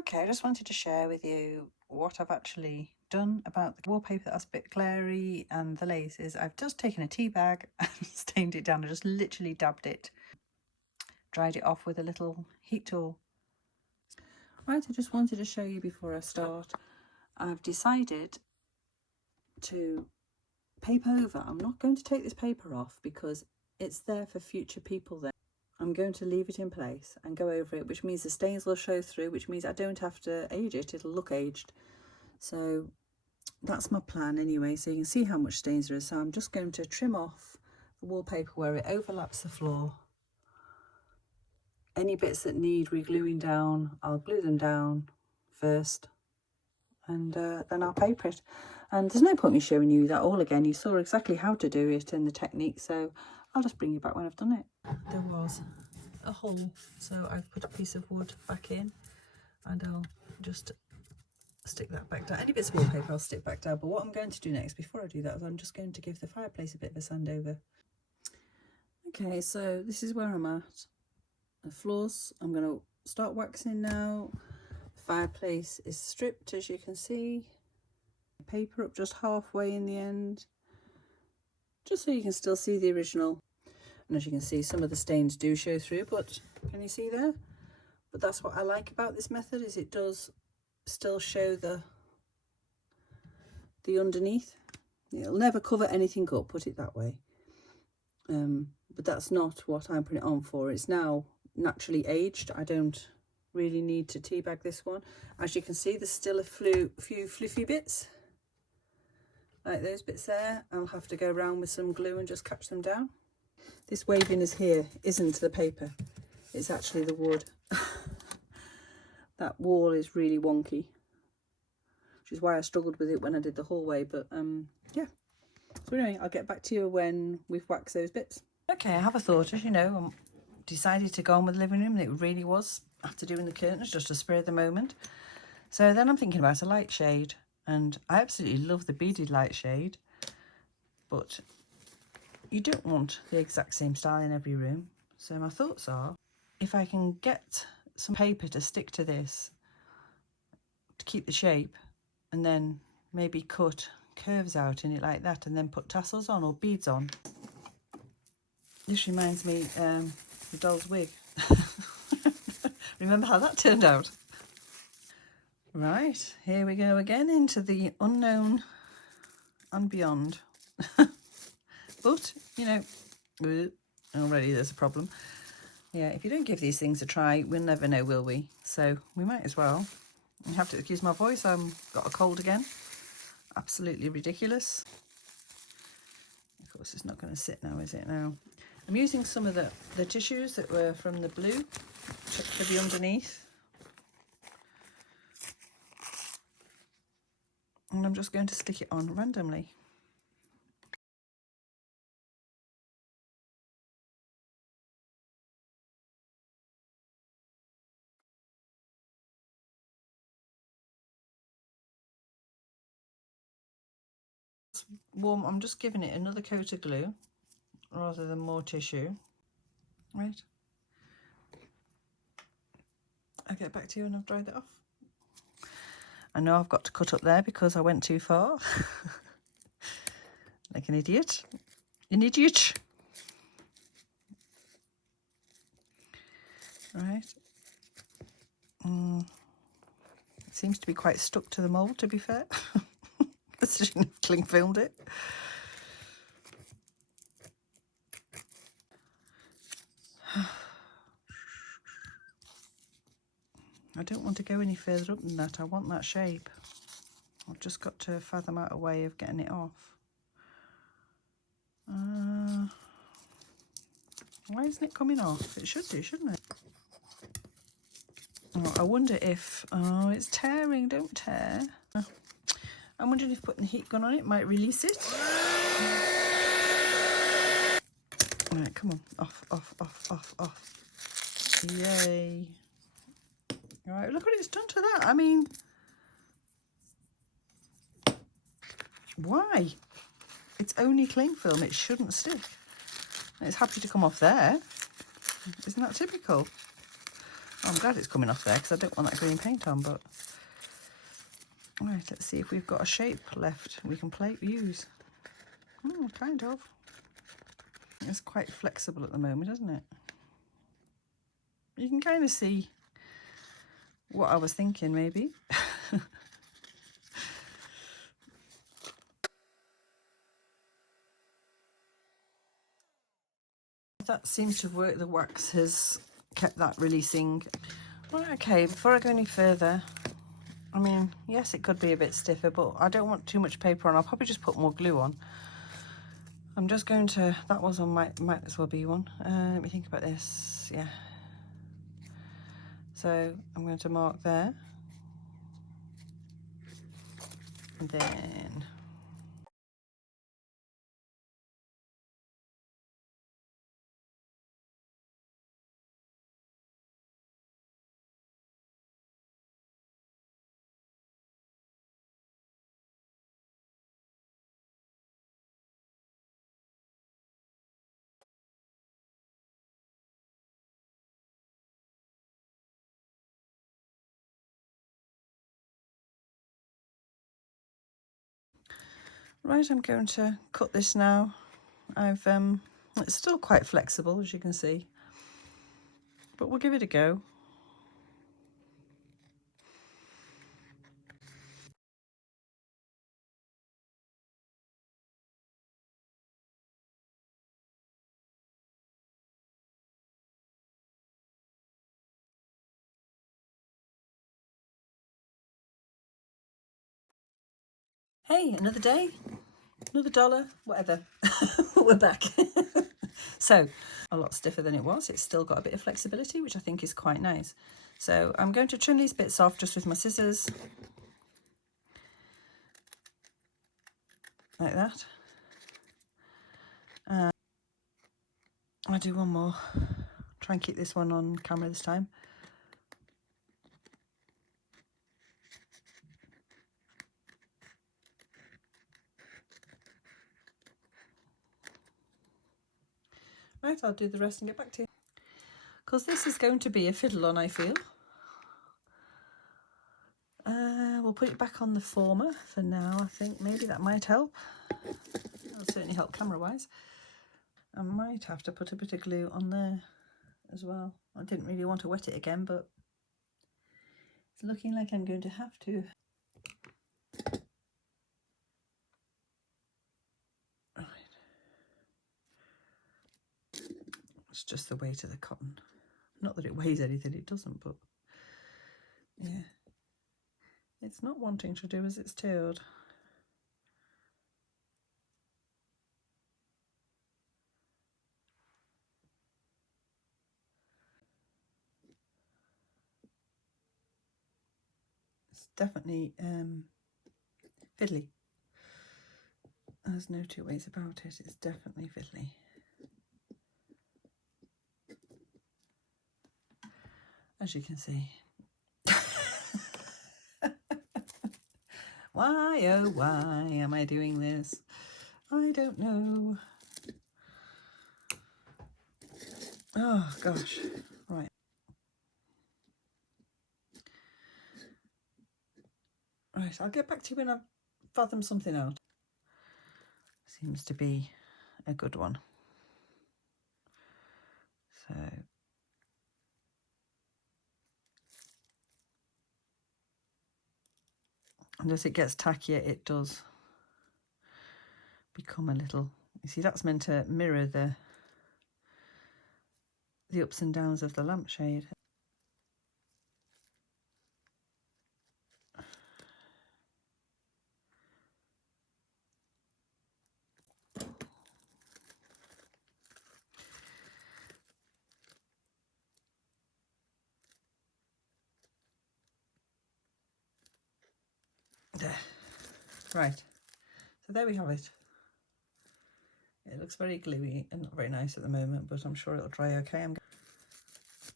Okay, I just wanted to share with you what I've actually done about the wallpaper that's a bit glary and the laces. I've just taken a tea bag and stained it down. I just literally dabbed it, dried it off with a little heat tool. Right, I just wanted to show you before I start. I've decided to paper over. I'm not going to take this paper off because it's there for future people then. I'm going to leave it in place and go over it, which means the stains will show through, which means I don't have to age it, it'll look aged. So that's my plan anyway, so you can see how much stains there is. So I'm just going to trim off the wallpaper where it overlaps the floor. Any bits that need re-gluing down, I'll glue them down first, and then I'll paper it. And there's no point me showing you that all again. You saw exactly how to do it and the technique, so I'll just bring you back when I've done it. There was a hole, so I've put a piece of wood back in, and I'll just stick that back down. Any bits of wallpaper I'll stick back down, but what I'm going to do next before I do that is I'm just going to give the fireplace a bit of a sand over. Okay, so this is where I'm at. The floors, I'm going to start waxing now. The fireplace is stripped, as you can see. Paper up just halfway in the end, just so you can still see the original. And as you can see, some of the stains do show through, but can you see there? But that's what I like about this method, is it does still show the underneath. It'll never cover anything up, put it that way. But that's not what I'm putting it on for. It's now naturally aged. I don't really need to teabag this one. As you can see, there's still a few fluffy bits, like those bits there. I'll have to go around with some glue and just catch them down. This waviness here isn't the paper, it's actually the wood. That wall is really wonky, which is why I struggled with it when I did the hallway, but yeah. So anyway, I'll get back to you when we've waxed those bits. Okay, I have a thought. As you know, I decided to go on with the living room, and it really was, after doing the curtains, just a spur of the moment. So then I'm thinking about a light shade, and I absolutely love the beaded light shade, but you don't want the exact same style in every room. So my thoughts are, if I can get some paper to stick to this to keep the shape, and then maybe cut curves out in it like that, and then put tassels on or beads on. This reminds me the doll's wig. Remember how that turned out? Right, here we go again into the unknown and beyond. But, you know, already there's a problem. Yeah, if you don't give these things a try, we'll never know, will we? So we might as well. You have to excuse my voice, I've got a cold again. Absolutely ridiculous. Of course, it's not going to sit now, is it now? I'm using some of the tissues that were from the blue for the underneath. And I'm just going to stick it on randomly. It's warm. I'm just giving it another coat of glue rather than more tissue. Right. I'll get back to you when I've dried it off. I know I've got to cut up there because I went too far. Like an idiot. An idiot. Right. It seems to be quite stuck to the mould, to be fair. I shouldn't have cling filmed it. I don't want to go any further up than that. I want that shape. I've just got to fathom out a way of getting it off. Why isn't it coming off? It should do, shouldn't it? Oh, I wonder if... Oh, it's tearing. Don't tear. I'm wondering if putting the heat gun on it might release it. Right, come on. Off, off, off, off, off. Yay. All right, look what it's done to that. I mean, why? It's only cling film. It shouldn't stick. And it's happy to come off there. Isn't that typical? I'm glad it's coming off there because I don't want that green paint on, but... Right, let's see if we've got a shape left we can use. Kind of. It's quite flexible at the moment, isn't it? You can kind of see what I was thinking, maybe. That seems to work. The wax has kept that releasing. Right, okay, before I go any further, I mean, yes, it could be a bit stiffer, but I don't want too much paper on. I'll probably just put more glue on. I'm just going to, that was on, might as well be one. Let me think about this, yeah. So I'm going to mark there. And then right, I'm going to cut this now. I've it's still quite flexible, as you can see, but we'll give it a go. Hey, another day, another dollar, whatever. We're back. So, a lot stiffer than it was. It's still got a bit of flexibility, which I think is quite nice. So I'm going to trim these bits off just with my scissors. Like that. I'll do one more. Try and keep this one on camera this time. Right, I'll do the rest and get back to you. Because this is going to be a fiddle on, I feel. We'll put it back on the former for now, I think. Maybe that might help. That'll certainly help camera-wise. I might have to put a bit of glue on there as well. I didn't really want to wet it again, but it's looking like I'm going to have to. Right. It's just the weight of the cotton. Not that it weighs anything, it doesn't, but yeah. It's not wanting to do as it's told. It's definitely fiddly. There's no two ways about it. It's definitely fiddly. As you can see. Why, oh why am I doing this? I don't know. Oh gosh. Right. Right, I'll get back to you when I've fathomed something out. Seems to be a good one. So and as it gets tackier, it does become a little, you see, that's meant to mirror the ups and downs of the lampshade. There. Right, so there we have it. It looks very gluey and not very nice at the moment, but I'm sure it'll dry okay.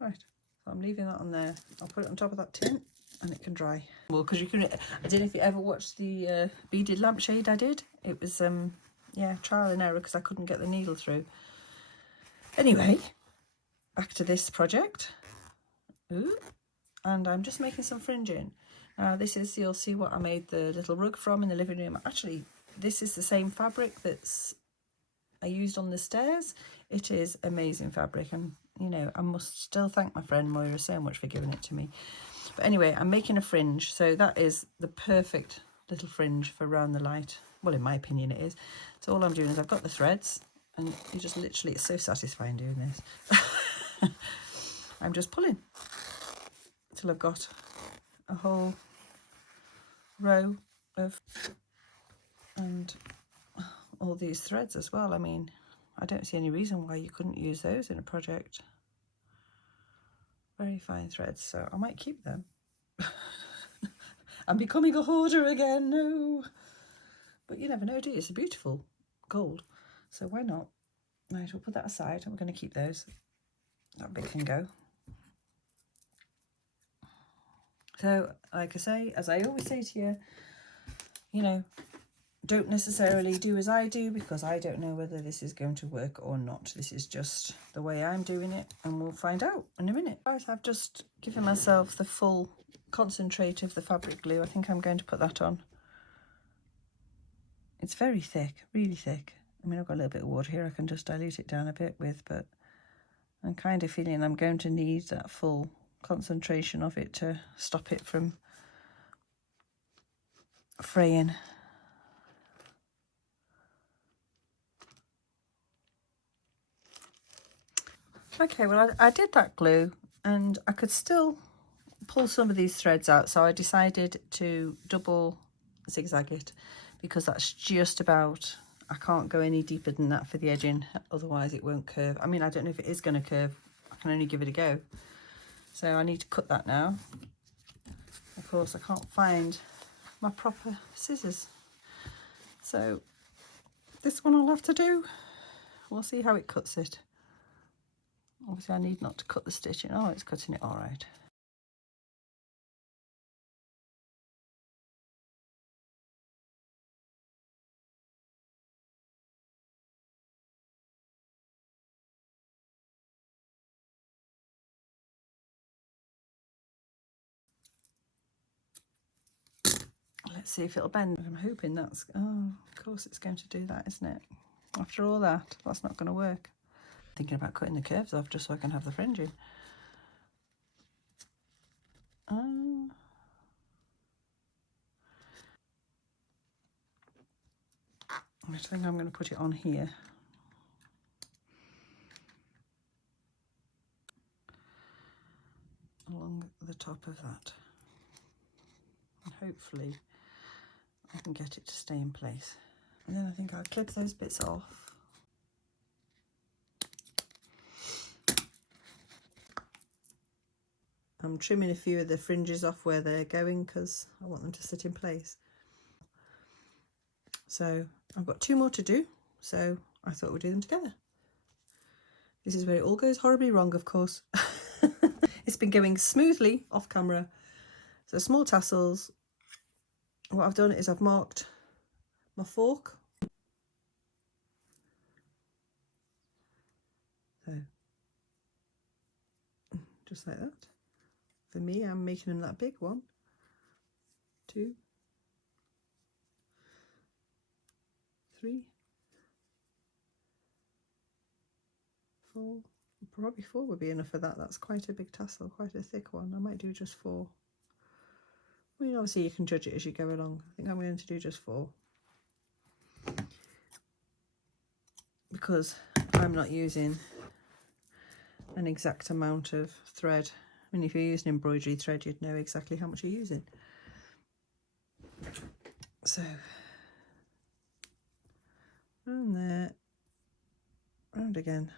Right, so I'm leaving that on there. I'll put it on top of that tin and it can dry. Well, because you can, I don't know if you ever watched the beaded lampshade I did. It was, yeah, trial and error because I couldn't get the needle through. Anyway, back to this project. Ooh. And I'm just making some fringing. Now this is, you'll see what I made the little rug from in the living room. Actually, this is the same fabric that's I used on the stairs. It is amazing fabric, and you know, I must still thank my friend Moira so much for giving it to me. But anyway, I'm making a fringe, so that is the perfect little fringe for round the light. Well, in my opinion it is. So all I'm doing is I've got the threads, and you just literally, it's so satisfying doing this. I'm just pulling until I've got a whole row of, and all these threads as well. I mean, I don't see any reason why you couldn't use those in a project. Very fine threads, so I might keep them. I'm becoming a hoarder again, no. But you never know, do you? It's a beautiful gold, so why not? Right, we'll put that aside and we're going to keep those. That bit can go. So, like I say, as I always say to you, you know, don't necessarily do as I do, because I don't know whether this is going to work or not. This is just the way I'm doing it, and we'll find out in a minute. Right, I've just given myself the full concentrate of the fabric glue. I think I'm going to put that on. It's very thick, really thick. I mean, I've got a little bit of water here I can just dilute it down a bit with, but I'm kind of feeling I'm going to need that full concentration of it to stop it from fraying. Okay, well, I did that glue, and I could still pull some of these threads out, so I decided to double zigzag it, because that's just about, I can't go any deeper than that for the edging, otherwise it won't curve. I mean, I don't know if it is going to curve, I can only give it a go. So I need to cut that now. Of course, I can't find my proper scissors, so this one I'll have to do. We'll see how it cuts it. Obviously I need not to cut the stitching. Oh, it's cutting it all right. Let's see if it'll bend. I'm hoping that's, oh, of course it's going to do that, isn't it? After all that, that's not going to work. Thinking about cutting the curves off just so I can have the fringing. I think I'm going to put it on here. Along the top of that. And hopefully I can get it to stay in place. And then I think I'll clip those bits off. I'm trimming a few of the fringes off where they're going because I want them to sit in place. So I've got 2 more to do, so I thought we'd do them together. This is where it all goes horribly wrong, of course. It's been going smoothly off camera. So small tassels. What I've done is I've marked my fork. So just like that. For me, I'm making them that big. 1, 2, 3, 4. Probably 4 would be enough for that. That's quite a big tassel, quite a thick one. I might do just 4. I mean, obviously you can judge it as you go along. I think I'm going to do just 4. Because I'm not using an exact amount of thread. I mean, if you're using embroidery thread, you'd know exactly how much you're using. So, round there, round again.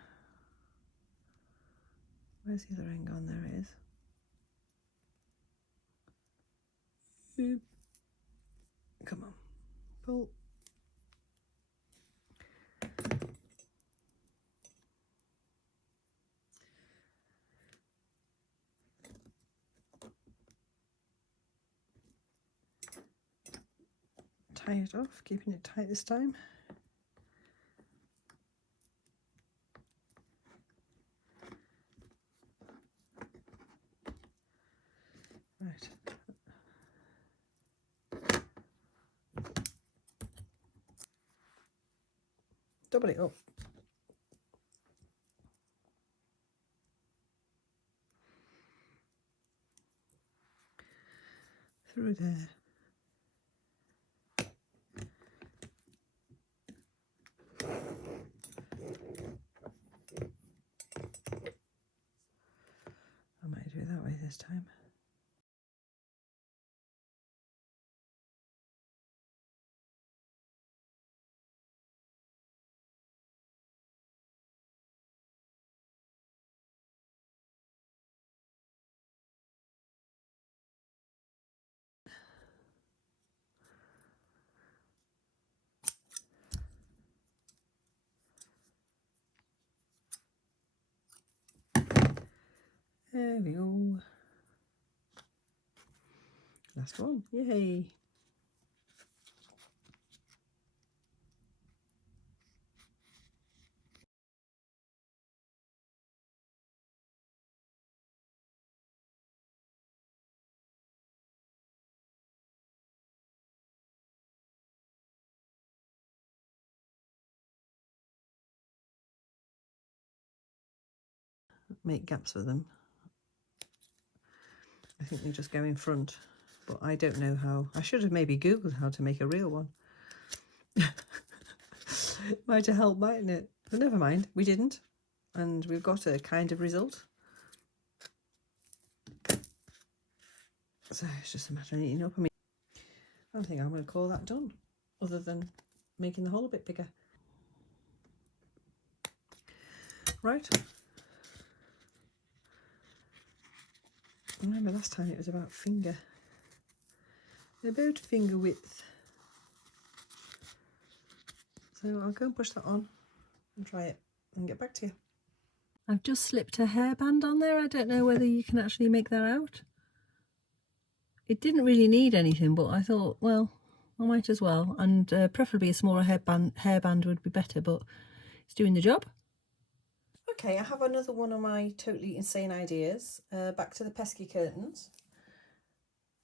Where's the other end gone? There it is. Oop. Come on, pull. Tie it off, keeping it tight this time. double it up. Through there. I might do it that way this time. There we go. Last one. Yay. Make gaps for them. I think they just go in front, but I don't know how. I should have maybe Googled how to make a real one. Might have helped, mightn't it? But never mind, we didn't. And we've got a kind of result. So it's just a matter of neating up. I mean, I don't think I'm going to call that done, other than making the hole a bit bigger. Right. Remember last time it was about finger width. So I'll go and push that on and try it and get back to you. I've just slipped a hairband on there. I don't know whether you can actually make that out. It didn't really need anything, but I thought, well, I might as well. And preferably a smaller hairband would be better, but it's doing the job. Okay, I have another one of my totally insane ideas. Back to the pesky curtains.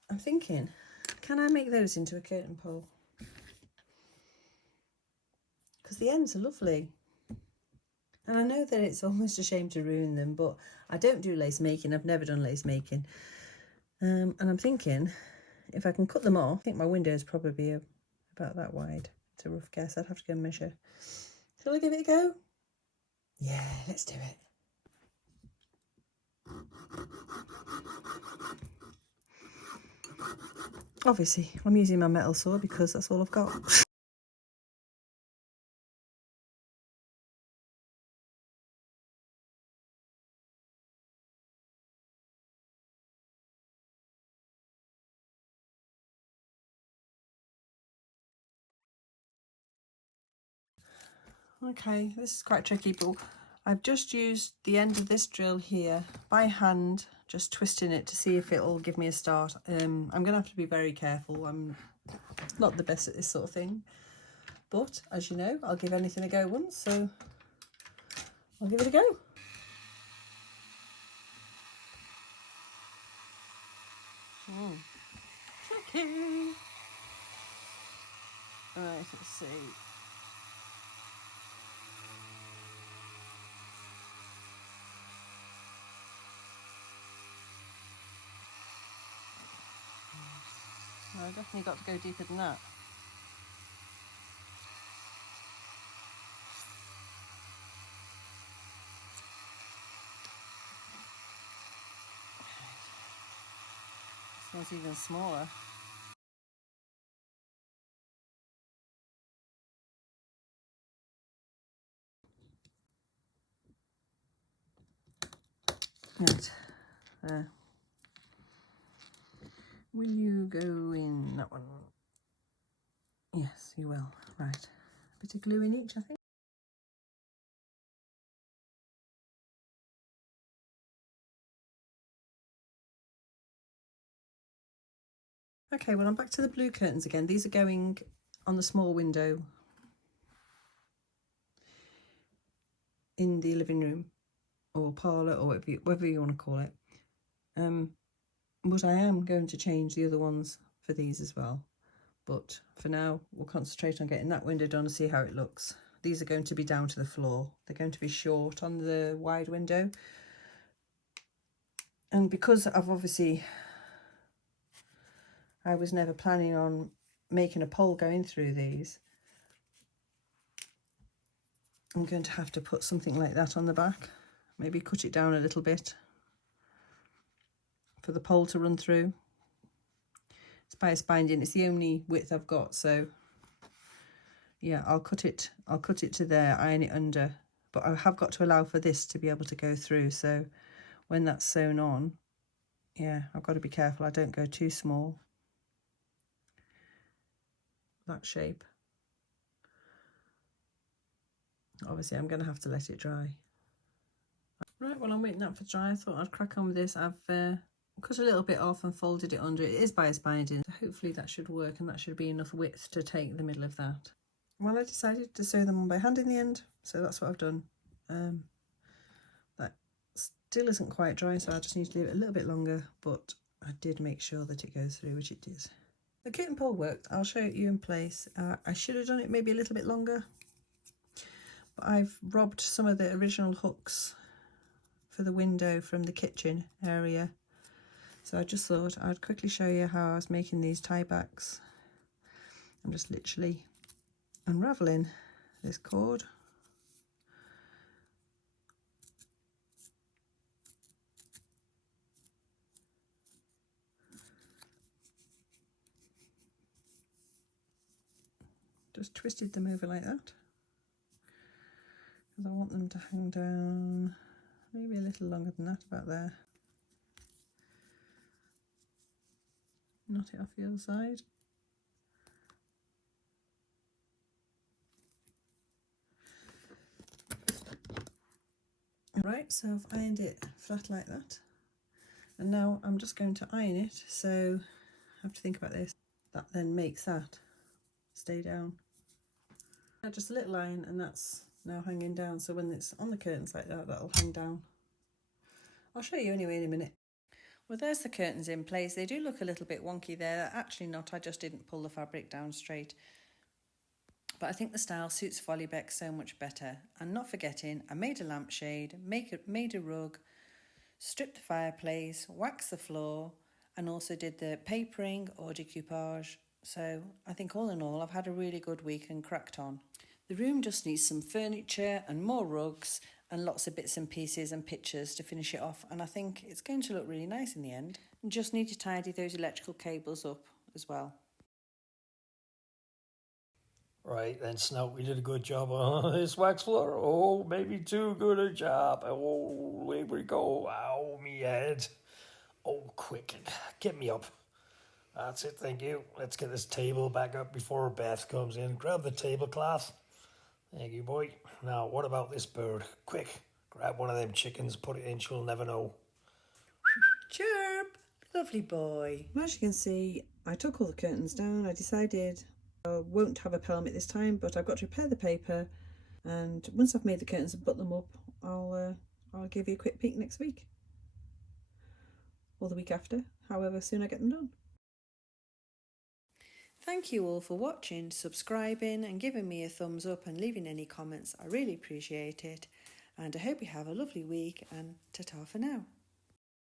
I'm thinking, can I make those into a curtain pole? Because the ends are lovely. And I know that it's almost a shame to ruin them, but I don't do lace making. I've never done lace making. And I'm thinking, if I can cut them off, I think my window is probably about that wide. It's a rough guess. I'd have to go and measure. Shall I give it a go? Yeah, let's do it. Obviously, I'm using my metal saw because that's all I've got. Okay, this is quite tricky, but I've just used the end of this drill here by hand, just twisting it to see if it'll give me a start. I'm going to have to be very careful. I'm not the best at this sort of thing, but as you know, I'll give anything a go once, so I'll give it a go. Tricky. Right, let's see. I definitely got to go deeper than that. This one's even smaller. Right, there. Will you go in that one? Yes, you will. Right, a bit of glue in each, I think. Okay, well, I'm back to the blue curtains again. These are going on the small window in the living room or parlour or whatever you want to call it. But I am going to change the other ones for these as well. But for now, we'll concentrate on getting that window done and see how it looks. these are going to be down to the floor. They're going to be short on the wide window. And because I've obviously, I was never planning on making a pole going through these, I'm going to have to put something like that on the back. Maybe cut it down a little bit for the pole to run through. It's bias binding, it's the only width I've got, so yeah, I'll cut it to there, iron it under, but I have got to allow for this to be able to go through, so when that's sewn on, yeah, I've got to be careful I don't go too small. That shape. Obviously I'm going to have to let it dry. Right, well, I'm waiting that for dry. I thought I'd crack on with this. I've cut a little bit off and folded it under. It is bias binding, so hopefully that should work, and that should be enough width to take the middle of that. Well, I decided to sew them on by hand in the end, so that's what I've done. That still isn't quite dry, so I just need to leave it a little bit longer, but I did make sure that it goes through, which it did. The curtain pole worked. I'll show it you in place. I should have done it maybe a little bit longer, but I've robbed some of the original hooks for the window from the kitchen area, so I just thought I'd quickly show you how I was making these tie backs. I'm just literally unraveling this cord, just twisted them over like that because I want them to hang down maybe a little longer than that, about there. Knot it off the other side. Right, so I've ironed it flat like that, and now I'm just going to iron it, so I have to think about this. That then makes that stay down. Just a little iron, and that's now hanging down, so when it's on the curtains like that, that'll hang down. I'll show you anyway in a minute. Well, there's the curtains in place. They do look a little bit wonky there. They're actually not, I just didn't pull the fabric down straight. But I think the style suits Follybeck so much better. And not forgetting, I made a lampshade, made a rug, stripped the fireplace, waxed the floor, and also did the papering or decoupage. So I think all in all, I've had a really good week and cracked on. The room just needs some furniture and more rugs and lots of bits and pieces and pictures to finish it off, and I think it's going to look really nice in the end. And just need to tidy those electrical cables up as well. Right then, Snout, we did a good job on this wax floor. Oh, maybe too good a job. Oh, here we go. Ow, me head. Oh, quick, get me up. That's it, thank you. Let's get this table back up before Beth comes in. Grab the tablecloth. Thank you, boy. Now, what about this bird? Quick, grab one of them chickens, put it in, she'll never know. Chirp! Lovely boy. As you can see, I took all the curtains down. I decided I won't have a pelmet this time, but I've got to repair the paper, and once I've made the curtains and put them up, I'll give you a quick peek next week. Or the week after, however soon I get them done. Thank you all for watching, subscribing and giving me a thumbs up and leaving any comments. I really appreciate it, and I hope you have a lovely week, and ta-ta for now.